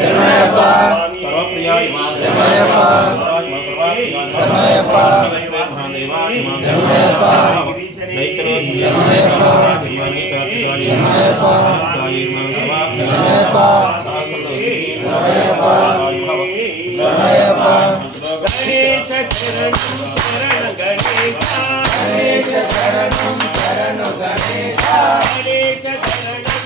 శరణయ్యప్ప సర్వప్రియాయ శరణయ్యప్ప శరణయ్యప్ప శరణయ్యప్ప శరణయ్యప్ప శరణయ్యప్ప శరణయ్యప్ప గణేశ శరణం గణేశ గణేశ శరణం శరణు గణేశ గణేశ శరణం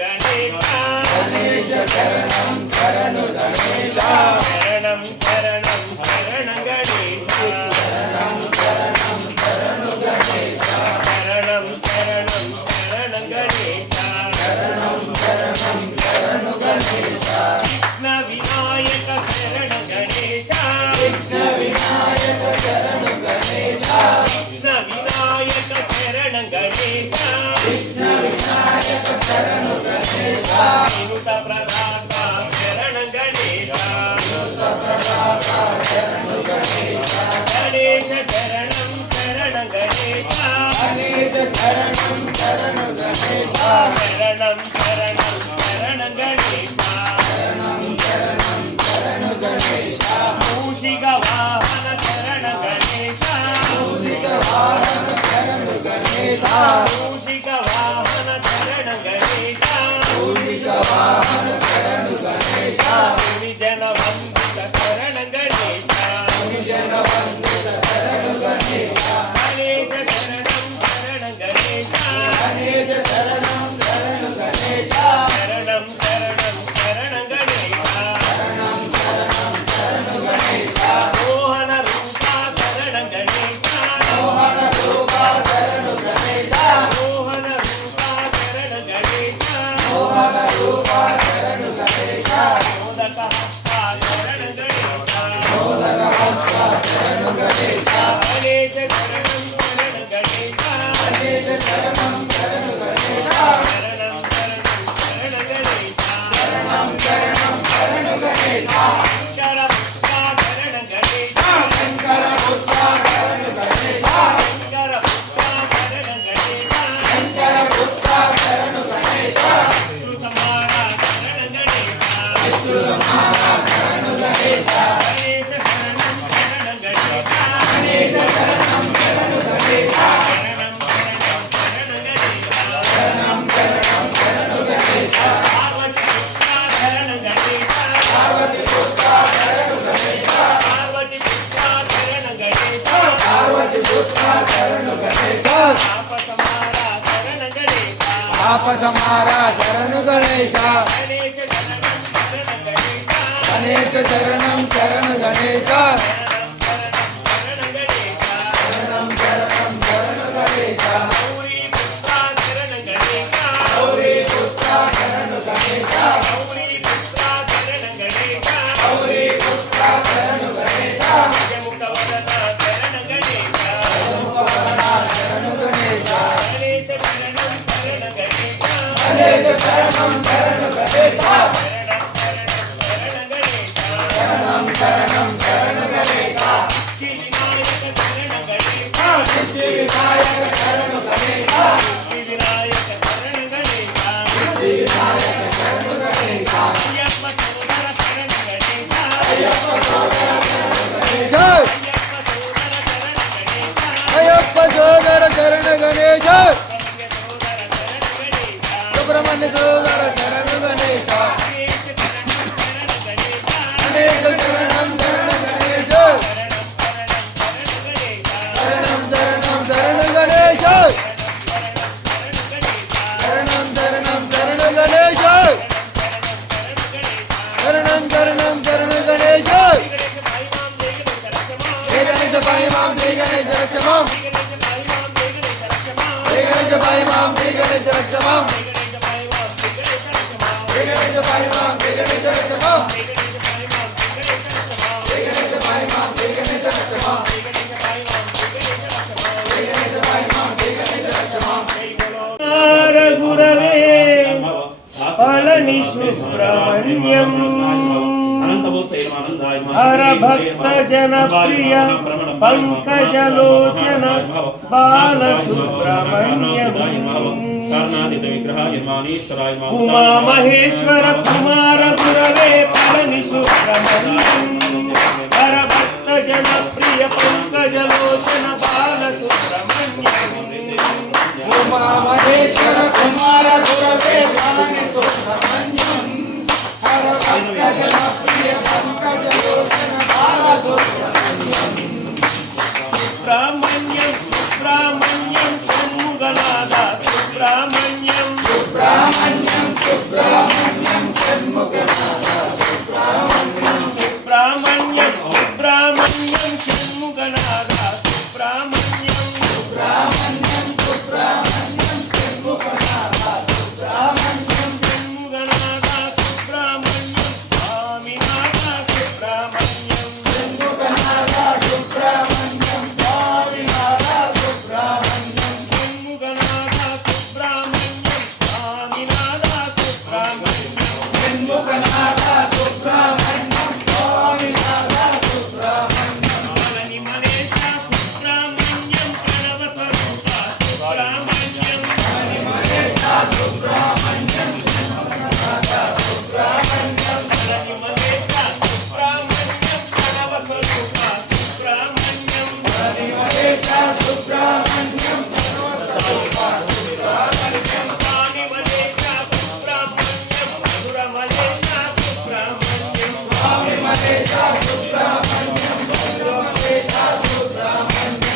గణేశ గణేశ శరణం శరణు గణేశ శరణం శరణం శరణం గణేశ శరణం శరణం శరణు గణేశ శరణం శరణం శరణం గణేశ శరణం శరణం శరణు గణేశ విఘ్న వినాయక శరణం గణేశ విఘ్న వినాయక శరణు గణేశ విఘ్న వినాయక శరణం గణేశ విఘ్న వినాయక శరణు గణేశ వినుత ప్రదాత శరణం గణేశ వినుత ప్రదాత శరణు గణేశ గణేశ శరణం శరణం గణేశ గణేశ శరణం శరణు గణేశ శరణం శరణం శరణం గణేశ శరణం శరణం శరణు గణేశ మూషిక వాహన శరణం గణేశ మూషిక వాహన శరణు గణేశ మూషిక వాహన శరణం గణేశ మూషిక వాహన శరణు గణేశ జన వందిత శరణం గణేశ జన వందిత శరణు గణేశ గణేశ శరణం శరణం గణేశ గణేశ శరణం శరణు గణేశ శరణం శరణం శరణం గణేశ శరణం శరణం శరణు గణేశ మోహన రూప శరణం గణేశ మోహన రూప శరణు గణేశ మోహన రూప శరణం గణేశ మోహన రూప శరణు గణేశ మోదక హస్త శరణం గణేశ మోదక హస్త శరణు గణేశ గణేశ శరణం శరణం గణేశ గణేశ శరణం శరణు గణేశ శరణం శరణం శరణం గణేశ శరణం శరణం శరణు గణేశ శంకర పుష్ప శరణం గణేశ శంకర పుష్ప శరణు గణేశ శంకర పుష్ప శరణం గణేశ శంకర పుష్ప శరణు గణేశ విష్ణు సమాన శరణం గణేశ విష్ణుసమాన శరణు గణేశ గణేశ శరణం శరణం గణేశ గణేశ శరణం శరణు గణేశ శరణం శరణం శరణం గణేశ శరణం శరణం శరణు గణేశ పార్వతి పుష్ప శరణం గణేశ పార్వతి పుష్ప శరణు గణేశ పార్వతి పుష్ప శరణం గణేశ పార్వతి పుష్ప శరణు గణేశ పాప సమార శరణం గణేశ పాప సమార శరణు గణేశ గణేశ శరణం శరణం గణేశ శరణం శరణం శరణు గణేశ గౌరీ పుష్ప శరణం గణేశ గౌరీ పుష్ప శరణు గణేశ గౌరీ పుష్ప శరణం గణేశ గౌరీ పుష్ప శరణు గణేశ జముఖ వరద శరణం గణేశ ముఖవరద శరణు గణేశ గణేశ శరణం శరణం గణేశ గణేశ శరణం శరణు గణేశ శరణం శరణం శరణం గణేశ సిద్ధి వినాయక శరణు గణేశ వినాయక శరణం గణేశ సిద్ధి వినాయక శరణు గణేశ అయ్యప్ప సోదర శరణం గణేశ అయ్యప్ప సోదర శరణు గణేశ అయ్యప్ప సోదర శరణ గణేశ సుబ్రహ్మణ్య సోదర శరణు గణేశ గణేశ శరణం శరణు గణేశ శరణం శరణం శరణు గణేశ శరణం శరణం శరణు గణేశ శరణం శరణం శరణు గణేశ జయ గణేశ పాయి మాం జయ గణేశ రక్షమాం జయ గణేశ పాయి మాం జయ గణేశ రక్షమాం జయ గణేశ పాయి మాం జయ గణేశ రక్షమాం జయ గణేశ పాయి మాం జయ గణేశ రక్షమాం జయ గణేశ పాయి మాం జయ గణేశ రక్షమాం గురవే పళని సుబ్రహ్మణ్యం హర భక్త జన ప్రియ పంకజలోచన బాల సుబ్రహ్మణ్యం ఉమా మహేశ్వర కుమార గురవే సుబ్రహ్మణ్యం హరభక్త జన ప్రియ పంకజలోచన బాల సుబ్రహ్మణ్యం ఉమా మహేశ్వర కుమార గురవే వాణి సుబ్రహ్మణ్యం హర భక్త జన ప్రియ పంకజ లోచన బాల సుబ్రహ్మణ్యం సుబ్రహ్మణ్యం సుబ్రహ్మణ్యం షణ్ముగనాథ సుబ్రహ్మణ్యం సుబ్రహ్మణ్యం సుబ్రహ్మణ్యం షణ్ముగనాథ సుబ్రహ్మణ్యం సుబ్రహ్మణ్యం సుబ్రహ్మణ్యం షణ్ముగనాథ సుబ్రహ్మణ్యం సుబ్రహ్మణ్యం సుబ్రహ్మణ్యం షణ్ముగనాథ సుబ్రహ్మణ్యం షణ్ముగనాథ సుబ్రహ్మణ్యం స్వామినాథ సుబ్రహ్మణ్యం షణ్ముగనాథ సుబ్రహ్మణ్యం స్వామినాథ సుబ్రహ్మణ్యం షణ్ముగనాథ సుబ్రహ్మణ్యం స్వామినాథ సుబ్రహ్మణ్యం షణ్ముగనాథ సుబ్రహ్మణ్యం స్వామినాథ సుబ్రహ్మణ్యం పాలని మలేశ సుబ్రహ్మణ్యం ప్రణవ స్వరూప సుబ్రహ్మణ్యం మహేశ సుబ్రహ్మణ్యం షణ్ముగనాథ సుబ్రహ్మణ్యం పాలని మలేశ సుబ్రహ్మణ్యం ప్రణవ స్వరూప సుబ్రహ్మణ్యం మహేశ సుబ్రహ్మణ్యం పాని మలేశ సుబ్రహ్మణ్యం మధుర మలేశ సుబ్రహ్మణ్యం స్వామి మహేశ సుబ్రహ్మణ్యం మహేశ సుబ్రహ్మణ్యం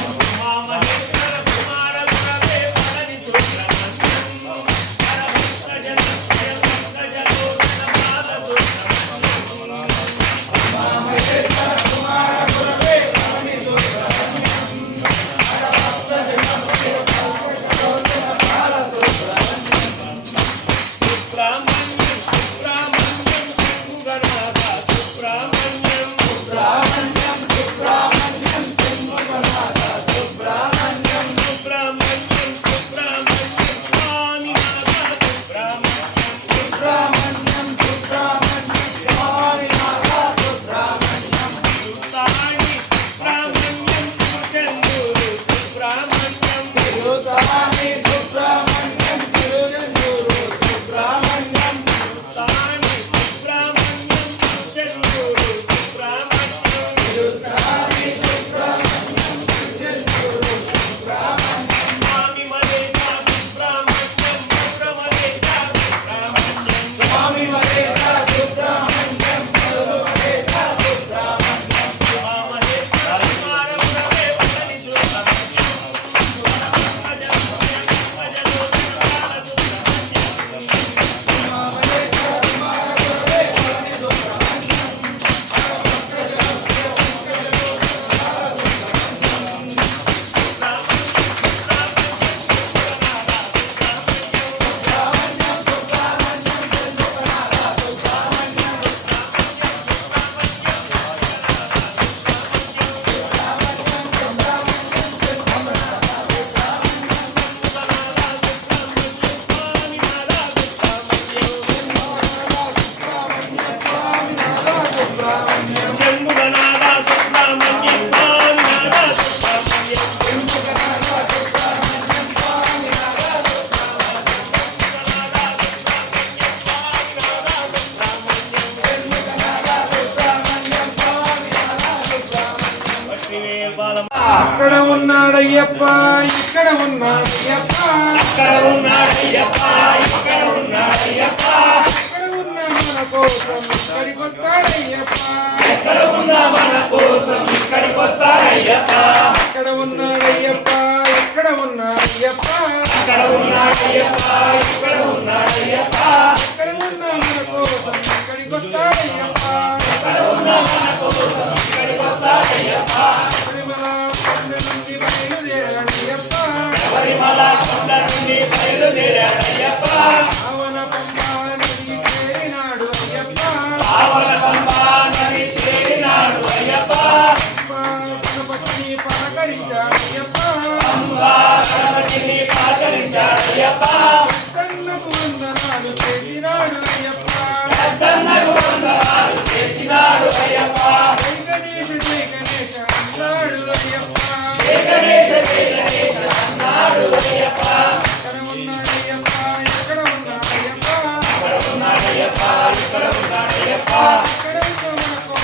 మహేశ్వర కుమార గురవే పళని సుబ్రహ్మణ్యం హరభక్త జన ప్రియ పంకజలోచన బాల సుబ్రహ్మణ్యం మహేశ కుమార గురవే వాణి సుబ్రహ్మణ్యం హర భక్త జన ప్రియ పంకజలోచన బాల సుబ్రహ్మణ్యం సుబ్రహ్మణ్యం సుబ్రహ్మణ్యం షణ్ముగనాథ సుబ్రహ్మణ్యం సుబ్రహ్మణ్యం సుబ్రహ్మణ్యం షణ్ముగనాథ సుబ్రహ్మణ్యం సుబ్రహ్మణ్యం సుబ్రహ్మణ్యం స్వామినాథ సుబ్రహ్మణ్యం సుబ్రహ్మణ్యం సుబ్రహ్మణ్యం స్వామినాథ సుబ్రహ్మణ్యం సుతాని సుబ్రహ్మణ్యం సుచందూరు సుబ్రహ్మణ్యం తిరుతాని సుబ్రహ్మణ్యం తిరుగంజూరు సుబ్రహ్మణ్యం సుతాని సుబ్రహ్మణ్యం సుచందూరు సుబ్రహ్మణ్యం తిరుతాని సుబ్రహ్మణ్యం తిరుగంజూరు సుబ్రహ్మణ్యం స్వామి మలేశ సుబ్రహ్మణ్యం మధుర మలేశ సుబ్రహ్మణ్యం స్వామి మహేశ సుబ్రహ్మణ్యం మధుర మహేశ సుబ్రహ్మణ్యం మహేశ్వర కుమార గురవే పళని సుబ్రహ్మణ్యం షణ్ముగనాథ సుబ్రహ్మణ్యం స్వామినాథ సుబ్రహ్మణ్యం వట్టివేల్ బాలం అక్కడ ఉన్నాడయ్యప్ప ఇక్కడ ఉన్నాడయ్యప్ప అక్కడ ఉన్నాడయ్యప్ప ఇక్కడ ఉన్నాడయ్యప్ప అక్కడ ఉన్న మన కోసం ఇక్కడికి వస్తాడయ్యప్ప ఎక్కడ ఉన్నా మన కోసం ఇక్కడికి వస్తాడయ్యప్ప అక్కడ ఉన్నాడయ్యప్ప ఎక్కడ ఉన్నాడయ్యప్ప అక్కడ ఉన్నాడయ్యప్ప ఇక్కడ ఉన్నాడయ్యప్ప అక్కడ ఉన్న మన కోసం ఇక్కడికి వస్తాడయ్యప్ప ఇక్కడికి వస్తాడయ్యప్ప పరిమళ కొండ నుండి బయలుదేరాడయ్యప్ప పరిమళ కొండ నుండి బయలుదేరాడయ్యప్ప పవన పంబా నది చేరినాడు అయ్యప్ప పావన పంబా నది చేరినాడు అయ్యప్ప గణపతిని పలకరించాడయ్యప్ప పంబా గణపతిని పాకరించాడయ్యప్ప కన్నకు వందనాలు చేసినాడు అయ్యప్ప పెద్దన్నకు వందనాలు చేసినాడు అయ్యప్ప జై గణేశ అన్నాడు అయ్యప్ప జై గణేశ అన్నాడు అయ్యప్ప ఎక్కడ ఉన్నాడయ్యప్ప ఎక్కడ ఉన్నాడయ్యప్ప ఇక్కడ ఉన్నాడయ్యప్ప ఇక్కడ ఉన్నాడయ్యప్ప ఎక్కడ ఉన్న మన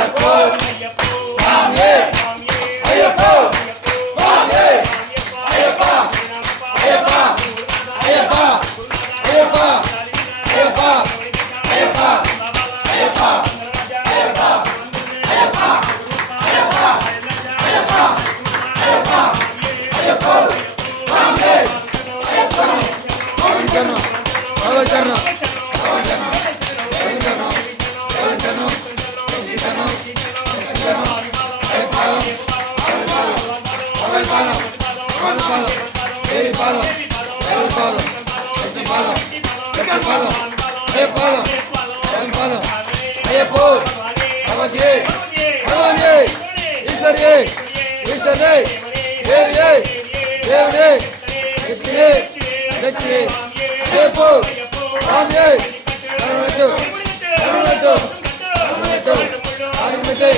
ஐயப்போ சுவாமியே ஐயப்போ சுவாமியே ஐயப்பா ஐயப்பா ஐயப்பா ஐயப்பா ஐயப்பா ஐயப்பா ஐயப்பா ஐயப்பா ஐயப்பா ஐயப்பா ஐயப்பா ஐயப்போ சுவாமியே ஐயப்பா சரணம் சரணம் ஐயப்போ பகவதியே பகவானே ஈஸ்வரியே ஈஸ்வரே தேவியே தேவனே நித்தியே நித்தியே ஐயப்போ சுவாமியே கருணாட்டு கருணாட்டு கருணாட்டு ஆதிமத்தை